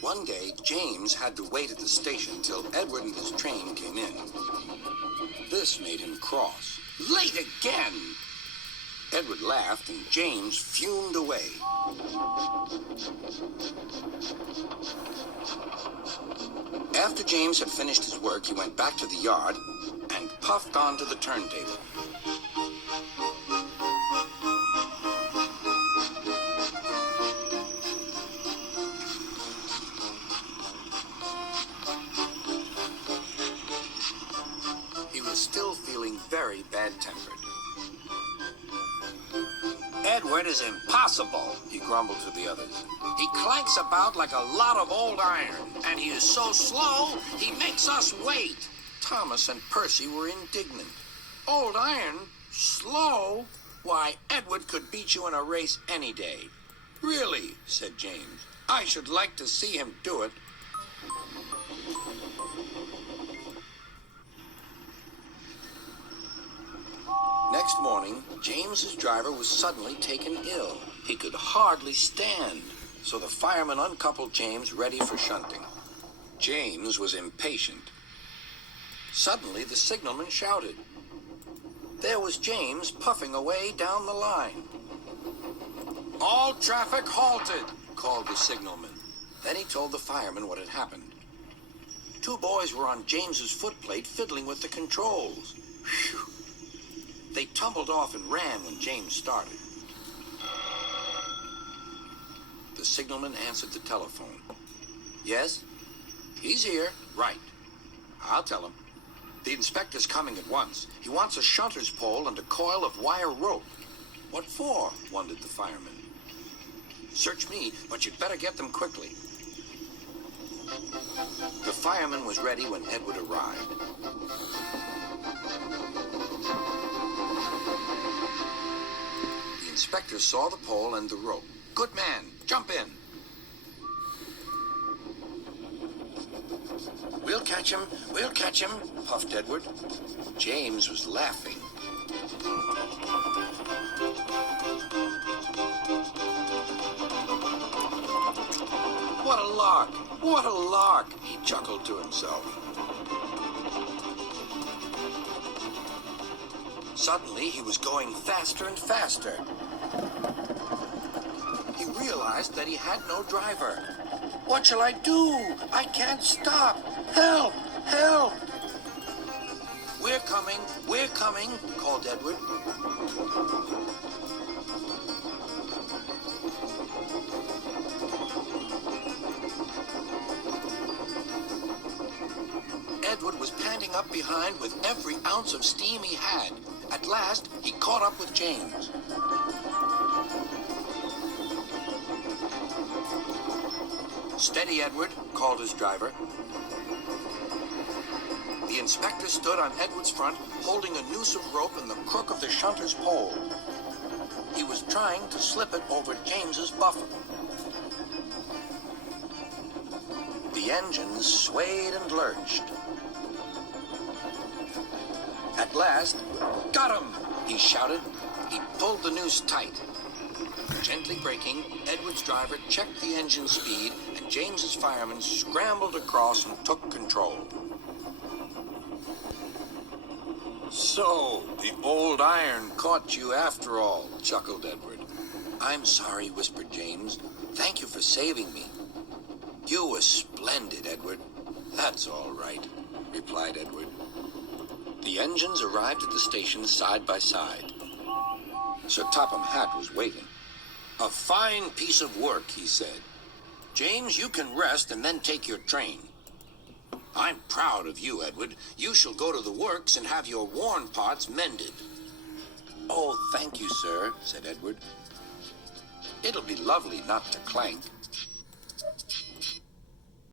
One day, James had to wait at the station till Edward and his train came in. This made him cross. Late again! Edward laughed and James fumed away. After James had finished his work, he went back to the yard and puffed onto the turntable. He was still feeling very bad-tempered. Edward is impossible, he grumbled to the others. He clanks about like a lot of old iron, and he is so slow, he makes us wait. Thomas and Percy were indignant. Old iron? Slow? Why, Edward could beat you in a race any day. Really, said James. I should like to see him do it. Next morning, James's driver was suddenly taken ill. He could hardly stand, so the fireman uncoupled James ready for shunting. James was impatient. Suddenly, the signalman shouted. There was James puffing away down the line. All traffic halted, called the signalman. Then he told the fireman what had happened. Two boys were on James's footplate fiddling with the controls. Phew. They tumbled off and ran when James started. The signalman answered the telephone. Yes? He's here. Right. I'll tell him. The inspector's coming at once. He wants a shunter's pole and a coil of wire rope. What for? Wondered the fireman. Search me, but you'd better get them quickly. The fireman was ready when Edward arrived. The inspector saw the pole and the rope. Good man, jump in. We'll catch him, puffed Edward. James was laughing. What a lark, he chuckled to himself. Suddenly, he was going faster and faster. He realized that he had no driver. What shall I do? I can't stop. Help! Help! We're coming, called Edward. Edward was panting up behind with every ounce of steam he had. At last, he caught up with James. Steady, Edward, called his driver. The inspector stood on Edward's front, holding a noose of rope in the crook of the shunter's pole. He was trying to slip it over James's buffer. The engines swayed and lurched. At last, got him, he shouted. He pulled the noose tight. Gently braking, Edward's driver checked the engine speed, and James's fireman scrambled across and took control. So, the old iron caught you after all, chuckled Edward. I'm sorry, whispered James. Thank you for saving me. You were splendid, Edward. That's all right, replied Edward. The engines arrived at the station side by side. Sir Topham Hatt was waiting. A fine piece of work, he said. James, you can rest and then take your train. I'm proud of you, Edward. You shall go to the works and have your worn parts mended. Oh, thank you, sir, said Edward. It'll be lovely not to clank.